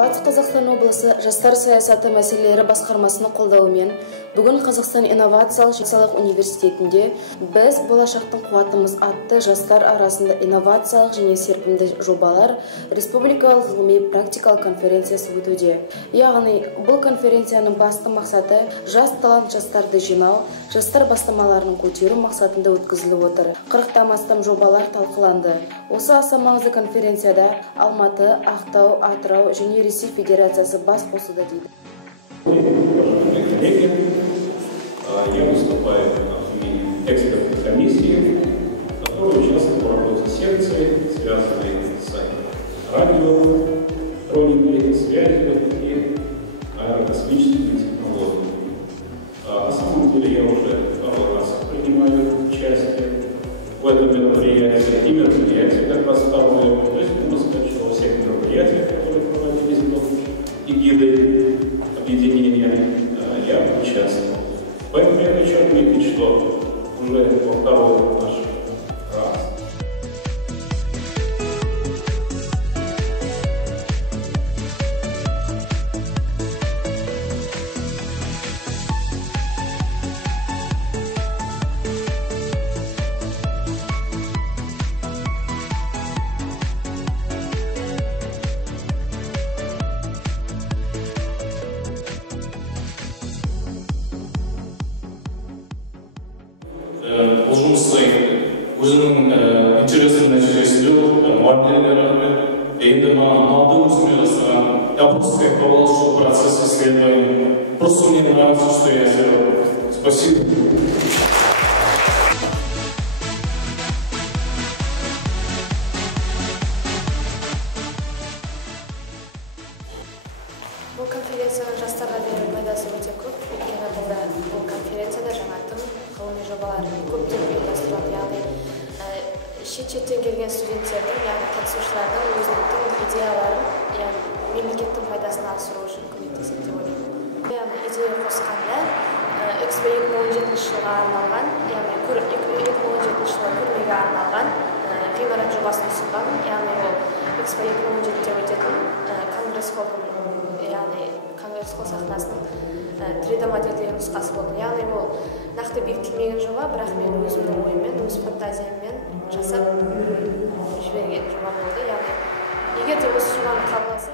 Батыс Қазақстан облысы жастар саясаты мәселелері басқармасының қолдауымен бүгін Қазақстан инновациялық университетінде біз болашақтың қуатымыз атты жастар арасында инновациялық және серпімді жобалар республикалық ғылыми практикалық конференциясы өтуде. Яғни бұл конференцияның басты мақсаты жас талант жастарды жинау, жастар бастамаларын көтеру мақсатында өткізіліп отыр. 40-тан астам жобалар талқыланды. Осы аса маңызды конференцияда Алматы, Ақтау, Атырау және Ресей Федерациясы бас қосуда дейді. Я выступаю от имени экспертной комиссии, которая участвует в работе секции, связанной с радио, электроникой, связью и аэрокосмическими технологиями. На самом деле я уже второй раз принимаю участие в этом мероприятии. И мероприятие как раз второе. То есть можно сказать, что во всех мероприятиях, которые проводились под эгидой объединения, я участвовал. Поэтому я хочу отметить, что уже во второй наш раз бұл жұмыстың өзінің интересінің нәтижесінде мұғалімдерге рахмет. Енді мынауды өзіме жасаған. Я просто как провел процесс исследований. Просто мне нравится, что я сделал. Спасибо. Бұл конференцияның жастарға берер пайдасы өте көп. Өйткені бұл конференцияда жаңа тың ғылыми жобалар көптеп ұйымдастырылады. Яғни шеттен келген студенттердің, яғни қатысушылардың өзінің тың идеяларын, яғни мемлекеттің пайдасын асыру үшін көмектеседі деп ойлаймын. Яғни идея қосқанда Экспо 2017 жылға арналған, яғни 2017 жылы көрмеге арналған ғимарат жобасын ұсынған, яғни ол Экспо 2017-те өтетін Конгресс-холл сахнасының 3D модельдегі нұсқасы болды. Яғни ол нақты бекітілмеген жоба, бірақ мен өзімнің ойыммен, өз фантазияммен жасап жіберген жоба болды. Яғни егер де осы жобаны қабыл алса